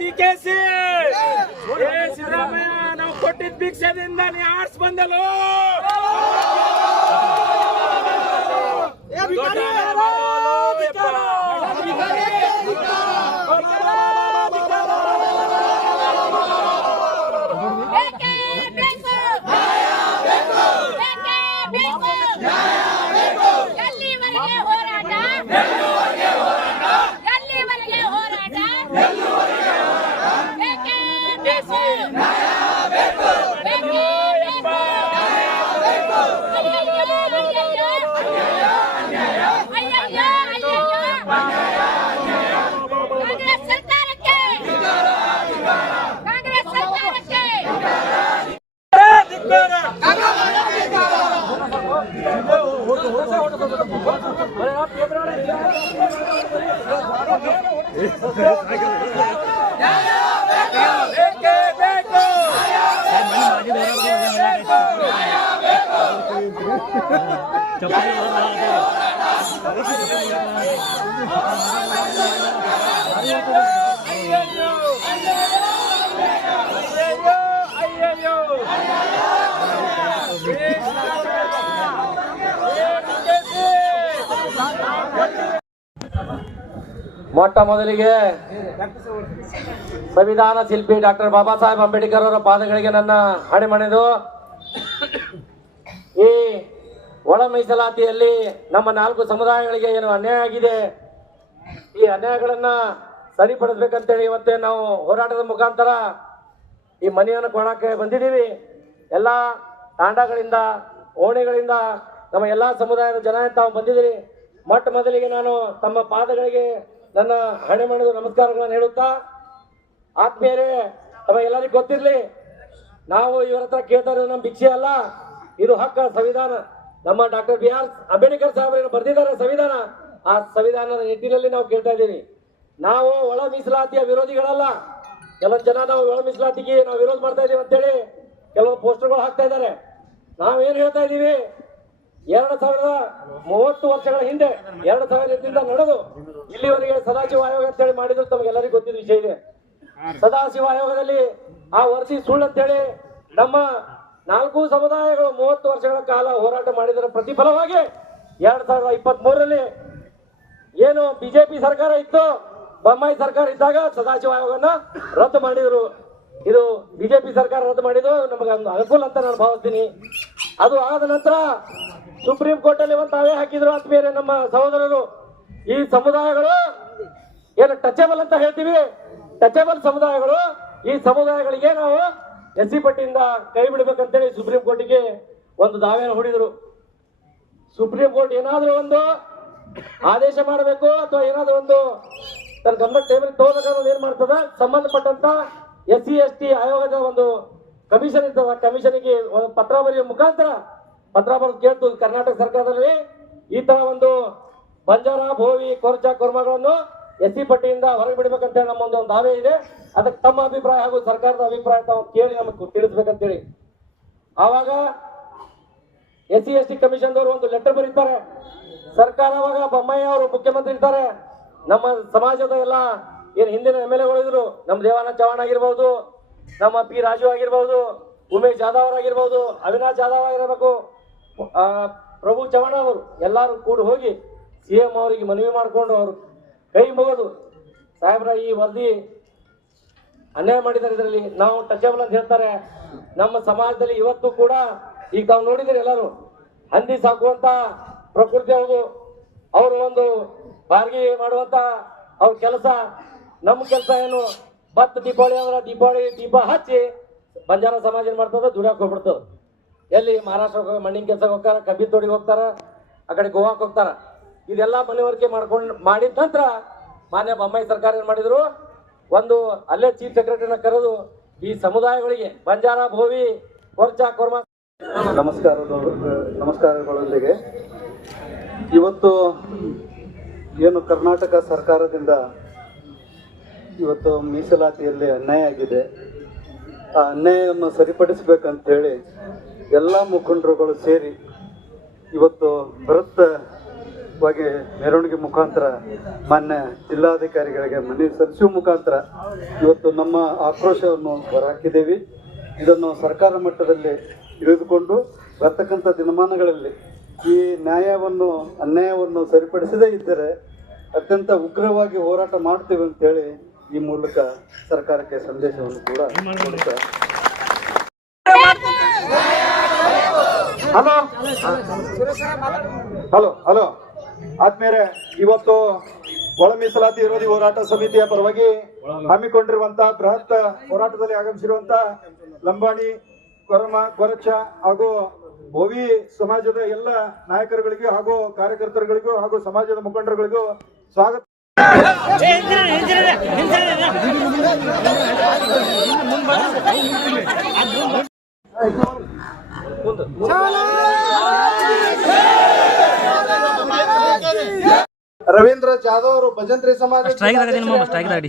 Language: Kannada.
ಡಿಕೆಸಿ ಸಿದ್ದರಾಮಯ್ಯ ನಾವು ಕೊಟ್ಟಿದ್ದ ಭಿಕ್ಷದಿಂದ ನೀ ಆರ್ಸ್ ಬಂದಲು ভিখারি చెప్పాలి ಮೊಟ್ಟ ಮೊದಲಿಗೆ ಸಂವಿಧಾನ ಶಿಲ್ಪಿ ಡಾಕ್ಟರ್ ಬಾಬಾ ಸಾಹೇಬ್ ಅಂಬೇಡ್ಕರ್ ಅವರ ಪಾದಗಳಿಗೆ ನನ್ನ ಹಣೆ ಮಣೆದು, ಈ ಒಳ ಮೀಸಲಾತಿಯಲ್ಲಿ ನಮ್ಮ ನಾಲ್ಕು ಸಮುದಾಯಗಳಿಗೆ ಏನು ಅನ್ಯಾಯ ಆಗಿದೆ? ಈ ಅನ್ಯಾಯಗಳನ್ನ ಸರಿಪಡಿಸ್ಬೇಕಂತೇಳಿ ಇವತ್ತೇ ನಾವು ಹೋರಾಟದ ಮುಖಾಂತರ ಈ ಮನೆಯನ್ನು ಕೊಡಕ್ಕೆ ಬಂದಿದ್ದೀವಿ. ಎಲ್ಲ ತಾಂಡಗಳಿಂದ, ಓಣಿಗಳಿಂದ ನಮ್ಮ ಎಲ್ಲ ಸಮುದಾಯದ ಜನ ತಾವು ಬಂದಿದ್ದೀರಿ. ಮೊಟ್ಟ ಮೊದಲಿಗೆ ನಾನು ತಮ್ಮ ಪಾದಗಳಿಗೆ ನನ್ನ ಹಣೆ ಮಾಡಿದ ನಮಸ್ಕಾರಗಳನ್ನು ಹೇಳುತ್ತಾ, ಆತ್ಮೀಯರೇ ತಮಗೆಲ್ಲರಿಗೂ ಗೊತ್ತಿರಲಿ, ನಾವು ಇವರ ಹತ್ರ ಕೇಳ್ತಾ ಇರೋದು ನಮ್ಮ ಭಿಕ್ಷೆ ಅಲ್ಲ, ಇದು ಹಕ್ಕ ಸಂವಿಧಾನ. ನಮ್ಮ ಡಾಕ್ಟರ್ ಬಿ ಆರ್ ಅಂಬೇಡ್ಕರ್ ಸಾಹೇಬರು ಬರೆದಿದ್ದಾರೆ ಸಂವಿಧಾನ. ಆ ಸಂವಿಧಾನದ ನಿಟ್ಟಿನಲ್ಲಿ ನಾವು ಕೇಳ್ತಾ ಇದ್ದೀವಿ. ನಾವು ಒಳ ಮೀಸಲಾತಿಯ ವಿರೋಧಿಗಳಲ್ಲ. ಕೆಲವು ಜನ ನಾವು ಒಳ ಮೀಸಲಾತಿಗೆ ನಾವು ವಿರೋಧ ಮಾಡ್ತಾ ಇದೀವಿ ಅಂತೇಳಿ ಕೆಲವು ಪೋಸ್ಟರ್ಗಳು ಹಾಕ್ತಾ ಇದ್ದಾರೆ. ನಾವೇನು ಹೇಳ್ತಾ ಇದ್ದೀವಿ? ಎರಡು ಸಾವಿರದ ಮೂವತ್ತು ವರ್ಷಗಳ ಹಿಂದೆ, ಎರಡು ಸಾವಿರದಿಂದ ನಡೆದು ಇಲ್ಲಿವರೆಗೆ ಸದಾಶಿವ ಆಯೋಗ ಅಂತೇಳಿ ಮಾಡಿದ್ರು ತಮಗೆಲ್ಲರಿಗೂ ಗೊತ್ತಿದ್ದ ವಿಷಯ ಇದೆ. ಸದಾಶಿವ ಆಯೋಗದಲ್ಲಿ ಆ ವರದಿ ಸುಳ್ಳು ಅಂತೇಳಿ ನಮ್ಮ ನಾಲ್ಕು ಸಮುದಾಯಗಳು ಮೂವತ್ತು ವರ್ಷಗಳ ಕಾಲ ಹೋರಾಟ ಮಾಡಿದರ ಪ್ರತಿಫಲವಾಗಿ ಎರಡ್ ಸಾವಿರದ ಇಪ್ಪತ್ತ್ ಮೂರರಲ್ಲಿ ಏನು ಬಿಜೆಪಿ ಸರ್ಕಾರ ಇತ್ತು, ಬೊಮ್ಮಾಯಿ ಸರ್ಕಾರ ಇದ್ದಾಗ ಸದಾಶಿವ ಆಯೋಗನ ರದ್ದು ಮಾಡಿದ್ರು. ಇದು ಬಿಜೆಪಿ ಸರ್ಕಾರ ರದ್ದು ಮಾಡಿದ್ದು ನಮಗೆ ಒಂದು ಅನುಕೂಲ ಅಂತ ನಾನು ಭಾವಿಸ್ತೀನಿ. ಅದು ಆದ ನಂತರ ಸುಪ್ರೀಂ ಕೋರ್ಟ್ ಅಲ್ಲಿ ಒಂದು ತಾವೇ ಹಾಕಿದ್ರು ಆತ್ಮೀಯರೇ ನಮ್ಮ ಸಹೋದರರು. ಈ ಸಮುದಾಯಗಳು ಏನು ಟಚೇಬಲ್ ಅಂತ ಹೇಳ್ತೀವಿ? ಟಚೇಬಲ್ ಸಮುದಾಯಗಳು. ಈ ಸಮುದಾಯಗಳಿಗೆ ನಾವು ಎಸ್ ಸಿ ಪಟ್ಟಿಯಿಂದ ಕೈ ಬಿಡ್ಬೇಕಂತೇಳಿ ಸುಪ್ರೀಂ ಕೋರ್ಟಿಗೆ ಒಂದು ದಾವೆಯನ್ನು ಹೂಡಿದ್ರು. ಸುಪ್ರೀಂ ಕೋರ್ಟ್ ಏನಾದ್ರೂ ಒಂದು ಆದೇಶ ಮಾಡಬೇಕು ಅಥವಾ ಏನಾದ್ರೂ ಒಂದು ತನ್ನ ಗಮನ ಟೇಬಲ್ ತೋರ್ಬೇಕು ಏನ್ ಮಾಡ್ತದ? ಸಂಬಂಧಪಟ್ಟಂತ ಎಸ್ ಸಿ ಎಸ್ ಟಿ ಆಯೋಗದ ಒಂದು ಕಮಿಷನ್ ಇರ್ತದ. ಕಮಿಷನ್ಗೆ ಒಂದು ಪತ್ರ ಬರೆಯುವ ಮುಖಾಂತರ ಪತ್ರ ಬರೆದು ಕೇಳ್ತು ಕರ್ನಾಟಕ ಸರ್ಕಾರದಲ್ಲಿ. ಈ ತರ ಒಂದು ಬಂಜಾರ, ಭೋವಿ ಕೊರ್ಚ ಕೊರ್ಮಗಳನ್ನು ಎಸ್ ಸಿ ಪಟ್ಟಿಯಿಂದ ಹೊರಗೆ ಬಿಡ್ಬೇಕಂತ ನಮ್ಮ ಒಂದು ದಾವೆ ಇದೆ. ಅದಕ್ಕೆ ತಮ್ಮ ಅಭಿಪ್ರಾಯ ಹಾಗೂ ಸರ್ಕಾರದ ಅಭಿಪ್ರಾಯ ತಾವು ಕೇಳಿ ನಮಗೆ ತಿಳಿಸ್ಬೇಕಂತೇಳಿ. ಆವಾಗ ಎಸ್ ಸಿ ಎಸ್ ಟಿ ಕಮಿಷನ್ದವರು ಒಂದು ಲೆಟರ್ ಬರೀತಾರೆ. ಸರ್ಕಾರ ಅವಾಗ ಬೊಮ್ಮಯ್ಯ ಅವರು ಮುಖ್ಯಮಂತ್ರಿ ಇರ್ತಾರೆ ನಮ್ಮ ಸಮಾಜದ ಎಲ್ಲ ಏನು ಹಿಂದಿನ ಎಂ ಎಲ್ ಎಗಳು ನಮ್ಮ ದೇವಾನಂದ ಚವಾಣ್ ಆಗಿರ್ಬೋದು, ನಮ್ಮ ಪಿ ರಾಜು ಆಗಿರ್ಬೋದು, ಉಮೇಶ್ ಜಾಧವ್ ಅವರಾಗಿರ್ಬೋದು, ಅವಿನಾಶ್ ಜಾಧವ್ ಆಗಿರಬೇಕು ಪ್ರಭು ಚವಣ ಅವರು ಎಲ್ಲರೂ ಕೂಡ ಹೋಗಿ ಸಿ ಎಂ ಅವರಿಗೆ ಮನವಿ ಮಾಡಿಕೊಂಡು ಅವರು ಕೈ ಮುಗಿದು, ಸಾಹೇಬ್ರ, ಈ ವರದಿ ಅನ್ಯಾಯ ಮಾಡಿದ್ದಾರೆ ಇದರಲ್ಲಿ. ನಾವು ಟಚಬಲ್ ಅಂತ ಹೇಳ್ತಾರೆ. ನಮ್ಮ ಸಮಾಜದಲ್ಲಿ ಇವತ್ತು ಕೂಡ ಈಗ ತಾವು ನೋಡಿದಿರಿ ಎಲ್ಲರೂ. ಹಂದಿ ಸಾಕುವಂತ ಪ್ರಕೃತಿ ಅವರು ಅವರು ಒಂದು ಬಾರ್ಗಿ ಮಾಡುವಂತ ಅವ್ರ ಕೆಲಸ. ನಮ್ಮ ಕೆಲಸ ಏನು? ಭತ್ತ, ದೀಪಾವಳಿ ಅಂದ್ರೆ ದೀಪಾವಳಿ, ದೀಪ ಹಚ್ಚಿ ಬಂಜಾರ ಸಮಾಜ ಏನ್ ಮಾಡ್ತದ? ದುಡಿಯಾಕ್ ಹೋಗ್ಬಿಡ್ತದ. ಎಲ್ಲಿ ಮಹಾರಾಷ್ಟ್ರ ಮಣ್ಣಿನ ಕೆಲಸಕ್ಕೆ ಹೋಗ್ತಾರ ಕಬ್ಬಿ ತೋಡಿಗೆ ಹೋಗ್ತಾರ, ಆ ಕಡೆ ಗೋವಾಕ್ ಹೋಗ್ತಾರ. ಇದೆಲ್ಲ ಮನವರಿಕೆ ಮಾಡ್ಕೊಂಡು ಮಾಡಿದ ನಂತರ ಮಾನ್ಯ ಬೊಮ್ಮಾಯಿ ಸರ್ಕಾರ ಏನ್ ಮಾಡಿದ್ರು? ಒಂದು ಅಲ್ಲೇ ಚೀಫ್ ಸೆಕ್ರೆಟರಿನ ಕರೆದು ಈ ಸಮುದಾಯಗಳಿಗೆ ಬಂಜಾರ, ಭೋವಿ, ಕೊರ್ಚ, ಕೊರ್ಮ. ನಮಸ್ಕಾರದ ನಮಸ್ಕಾರಗಳೊಂದಿಗೆ. ಇವತ್ತು ಏನು ಕರ್ನಾಟಕ ಸರ್ಕಾರದಿಂದ ಇವತ್ತು ಮೀಸಲಾತಿಯಲ್ಲಿ ಅನ್ಯಾಯ ಆಗಿದೆ. ಆ ಅನ್ಯಾಯವನ್ನು ಸರಿಪಡಿಸ್ಬೇಕಂತೇಳಿ ಎಲ್ಲ ಮುಖಂಡರುಗಳು ಸೇರಿ ಇವತ್ತು ಬೃಹತ್ತವಾಗಿ ಮೆರವಣಿಗೆ ಮುಖಾಂತರ ಮಾನ್ಯ ಜಿಲ್ಲಾಧಿಕಾರಿಗಳಿಗೆ ಮನವಿ ಸಲ್ಲಿಸುವ ಮುಖಾಂತರ ಇವತ್ತು ನಮ್ಮ ಆಕ್ರೋಶವನ್ನು ಹೊರಹಾಕಿದ್ದೇವೆ. ಇದನ್ನು ಸರ್ಕಾರ ಮಟ್ಟದಲ್ಲಿ ತಿಳಿದುಕೊಂಡು ಬರ್ತಕ್ಕಂಥ ದಿನಮಾನಗಳಲ್ಲಿ ಈ ನ್ಯಾಯವನ್ನು, ಅನ್ಯಾಯವನ್ನು ಸರಿಪಡಿಸದೇ ಇದ್ದರೆ ಅತ್ಯಂತ ಉಗ್ರವಾಗಿ ಹೋರಾಟ ಮಾಡ್ತೀವಿ ಅಂತೇಳಿ ಈ ಮೂಲಕ ಸರ್ಕಾರಕ್ಕೆ ಸಂದೇಶವನ್ನು ಕೂಡ ಕೊಡ್ತಾ ಹಲೋ? Hello hello. ಆದ್ಮೇಲೆ ಇವತ್ತು ಒಳ ಮೀಸಲಾತಿ ವಿರೋಧಿ ಹೋರಾಟ ಸಮಿತಿಯ ಪರವಾಗಿ ಹಮ್ಮಿಕೊಂಡಿರುವಂತಹ ಬೃಹತ್ ಹೋರಾಟದಲ್ಲಿ ಆಗಮಿಸಿರುವಂತಹ ಲಂಬಾಣಿ, ಕೊರಮ, ಕೊರಚ ಹಾಗೂ ಭೋವಿ ಸಮಾಜದ ಎಲ್ಲ ನಾಯಕರುಗಳಿಗೂ ಹಾಗೂ ಕಾರ್ಯಕರ್ತರುಗಳಿಗೂ ಹಾಗೂ ಸಮಾಜದ ಮುಖಂಡರುಗಳಿಗೂ ಸ್ವಾಗತ. ರವೀಂದ್ರ ಜಾಧವ್ ಅವರು ಭಜಂತ್ರಿ ಸಮಾಜ ಸ್ಟ್ರೈಕ್ ದಾಗ ನಿಮ್ಮ ಸ್ಟ್ರೈಕ್ ದಾಗ